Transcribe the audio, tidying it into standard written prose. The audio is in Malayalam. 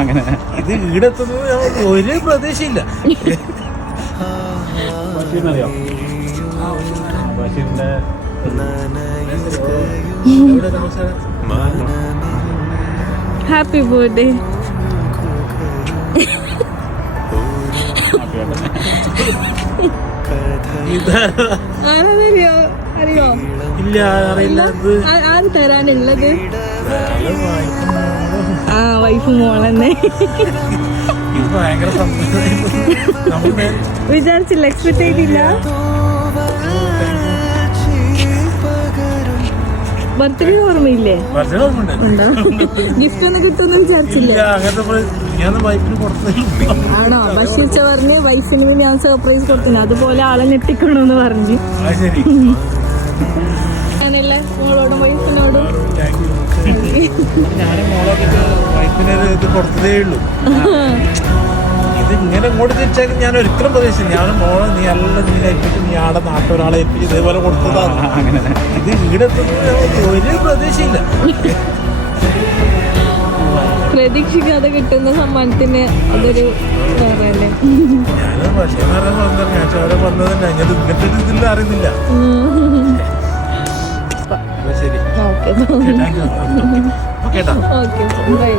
അങ്ങനെ ഇത് ഈടെത്തുന്നത് ഞങ്ങൾക്ക് ഒരു പ്രതീക്ഷയില്ല. ബഷീറിനറിയോ? ബഷീറിന്റെ ഹാപ്പി ബർത്ത്ഡേ. ആരാന്നറിയോ? അറിയോ? ഇല്ല, അറിയില്ല. ആര് തരാനുള്ളത്? ആ വൈഫ് മോളെന്നെ. ഭയങ്കര വിചാരിച്ചില്ല, എക്സ്പെക്ട് ചെയ്തില്ല. ബർത്ത്ഡേ ഓർമ്മയില്ലേ? ഉണ്ടോ? ഗിഫ്റ്റ് ഒന്നും കിട്ടുമെന്ന് വിചാരിച്ചില്ല. ആണോ? ബഷീർച്ച പറഞ്ഞ് വൈഫിന് ഞാൻ സർപ്രൈസ് കൊടുത്തു, അതുപോലെ ആളെ ഞെട്ടിക്കണമെന്ന് പറഞ്ഞു. അങ്ങനെയല്ല മോളോടും വൈഫിനോടും. ഞാനും മോളൊക്കെ വൈഫിന് ഇത് കൊടുത്തതേ ഉള്ളൂ. ഇത് ഇങ്ങനെ ഇങ്ങോട്ട് തിരിച്ചാൽ ഞാൻ ഒരിക്കലും പ്രതീക്ഷിച്ചു. ഞാൻ മോളെ നീ എല്ലാം നീ ഏൽപ്പിച്ചു, നീ ആടെ നാട്ടൊരാളെ ഏൽപ്പിച്ച് ഇതേപോലെ കൊടുത്തതാണ്. ഇത് ഈടെത്തുന്നത് ഞങ്ങൾക്ക് ഒരു പ്രതീക്ഷയില്ല. പ്രതീക്ഷിക്കാതെ കിട്ടുന്ന സമ്മാനത്തിന് അതൊരു വേറെ അല്ലേ. ഞാനത് പക്ഷേ ഞാൻ ചോര വന്നത് തന്നെ ഞാൻ ഇങ്ങനത്തെ ഒരു ഇതിൽ അറിയുന്നില്ല. ശരി, okay thank you. Okay. Okay bye.